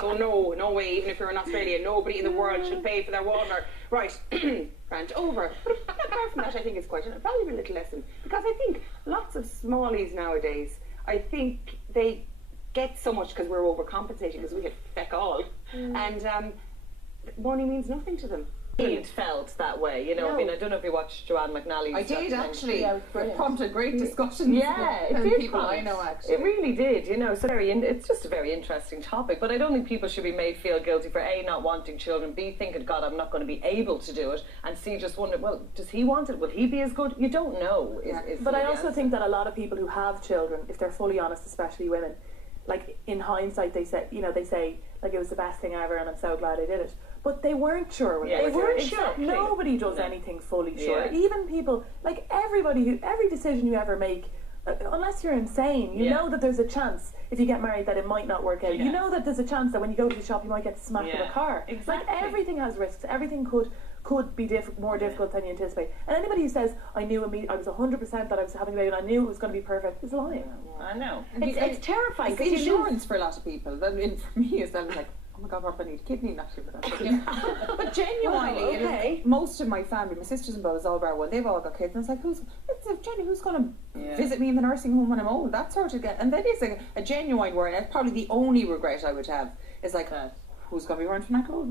So no way, even if you're in Australia, nobody in the world should pay for their water. Right, rant over. But apart from that, I think it's quite a valuable little lesson, because I think lots of smallies nowadays, I think they get so much because we're overcompensating, because we get feck all, and money means nothing to them. It felt that way, you know. No. I mean, I don't know if you watched Joanne McNally's. I did actually. Yeah, it prompted great discussions. Yeah, it did. People I know actually. It really did, you know. So it's just a very interesting topic. But I don't think people should be made feel guilty for A, not wanting children, B, thinking, God, I'm not going to be able to do it, and C, just wondering, well, does he want it? Will he be as good? You don't know. But I also think that a lot of people who have children, if they're fully honest, especially women, like in hindsight, they say like it was the best thing ever, and I'm so glad I did it. But they weren't sure. They weren't sure. Exactly. Nobody does anything fully sure. Even people, like everybody, every decision you ever make, unless you're insane, you know that there's a chance if you get married that it might not work out. You know that there's a chance that when you go to the shop you might get smacked with a car. Exactly. Like everything has risks. Everything could be more difficult than you anticipate. And anybody who says, I knew I was 100% that I was having a baby and I knew it was going to be perfect, is lying. I know. It's terrifying. It's insurance for a lot of people. I mean, for me, it's like, oh my God, Rob, I need a kidney, not for that. But genuinely, most of my family, my sisters and brothers, all bar one, they've all got kids, and it's like, Jenny, who's going to visit me in the nursing home when I'm old? That sort of and that is a genuine worry. That's probably the only regret I would have, is like, who's going to be around for that old?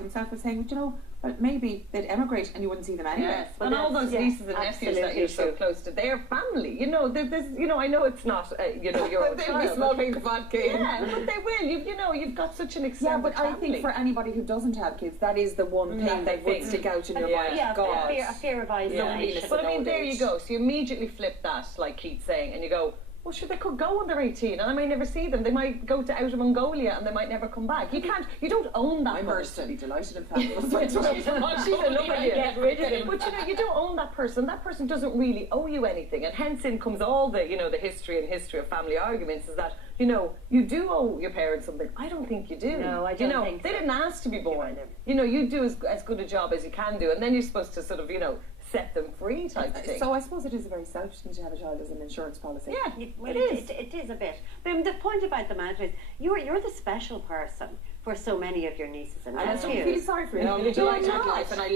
Himself was saying, you know, maybe they'd emigrate and you wouldn't see them anyway. Yes. And all those nieces and nephews that you're so close to, they're family. You know, there's, you know, I know it's not, you know, your own they'll be smoking vodka. Yeah, but they will. You know, you've got such an extended family. I think for anybody who doesn't have kids, that is the one thing that would stick out in your mind. Yeah, God. a fear of isolation. But I mean, there you go. So you immediately flip that, like Keith's saying, and you go, well, sure, they could go when they're 18 and I might never see them. They might go to Outer Mongolia and they might never come back. You don't own that person. My mother's really delighted in fact. She's in love with you. Get rid of him. But you know, you don't own that person. That person doesn't really owe you anything. And hence in comes all the, you know, the history of family arguments, is that, you know, you do owe your parents something. I don't think you do. No, I don't think so. They didn't ask to be born. You know, you do as good a job as you can do, and then you're supposed to sort of, you know, set them free type of thing. So I suppose it is a very selfish thing to have a child as an insurance policy. Yeah, well, it is a bit. But the point about the matter is, you're the special person for so many of your nieces and nephews. I don't feel sorry for you. I'm delighted with life, and I